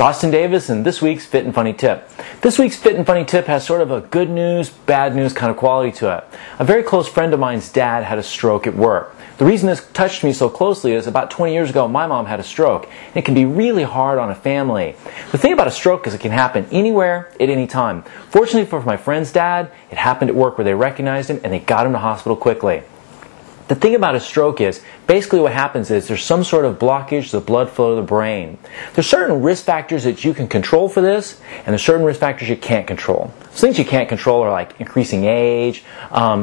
It's Austin Davis and this week's Fit and Funny Tip. This week's Fit and Funny Tip has sort of a good news, bad news kind of quality to it. A very close friend of mine's dad had a stroke at work. The reason this touched me so closely is about 20 years ago my mom had a stroke. And it can be really hard on a family. The thing about a stroke is it can happen anywhere, at any time. Fortunately for my friend's dad, it happened at work where they recognized him and they got him to hospital quickly. The thing about a stroke is, basically what happens is there's some sort of blockage to the blood flow to the brain. There's certain risk factors that you can control for this, and there's certain risk factors you can't control. So things you can't control are like increasing age,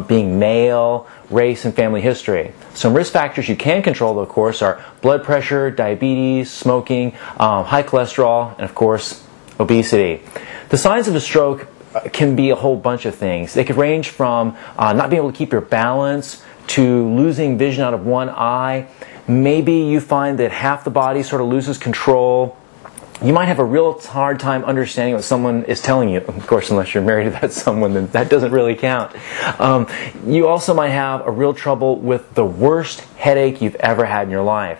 being male, race, and family history. Some risk factors you can control, though, of course, are blood pressure, diabetes, smoking, high cholesterol, and of course, obesity. The signs of a stroke can be a whole bunch of things. They could range from not being able to keep your balance, to losing vision out of one eye. Maybe you find that half the body sort of loses control. You might have a real hard time understanding what someone is telling you. Of course, unless you're married to that someone, then that doesn't really count. You also might have a real trouble with the worst headache you've ever had in your life.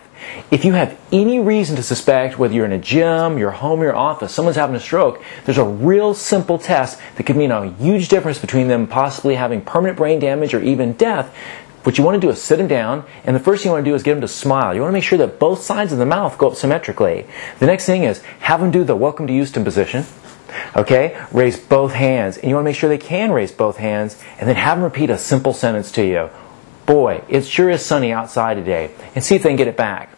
If you have any reason to suspect, whether you're in a gym, your home, your office, someone's having a stroke, there's a real simple test that could mean a huge difference between them possibly having permanent brain damage or even death. What you want to do is sit them down, and the first thing you want to do is get them to smile. You want to make sure that both sides of the mouth go up symmetrically. The next thing is have them do the Welcome to Houston position. Okay? Raise both hands, and you want to make sure they can raise both hands, and then have them repeat a simple sentence to you. Boy, it sure is sunny outside today, and see if they can get it back.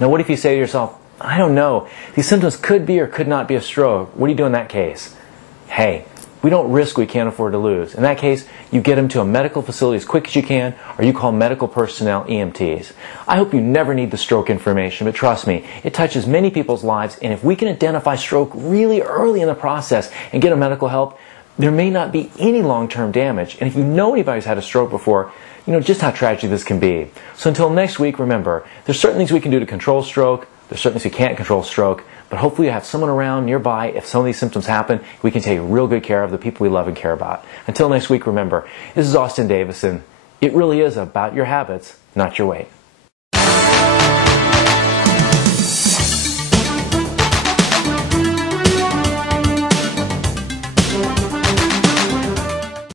Now, what if you say to yourself, I don't know, these symptoms could be or could not be a stroke. What do you do in that case? Hey, we don't risk what we can't afford to lose. In that case, you get them to a medical facility as quick as you can, or you call medical personnel, EMTs. I hope you never need the stroke information, but trust me, it touches many people's lives, and if we can identify stroke really early in the process and get them medical help, there may not be any long-term damage. And if you know anybody who's had a stroke before, you know just how tragic this can be. So until next week, remember, there's certain things we can do to control stroke, there's certain things we can't control stroke, but hopefully you have someone around nearby. If some of these symptoms happen, we can take real good care of the people we love and care about. Until next week, remember, this is Austin Davis, and it really is about your habits, not your weight.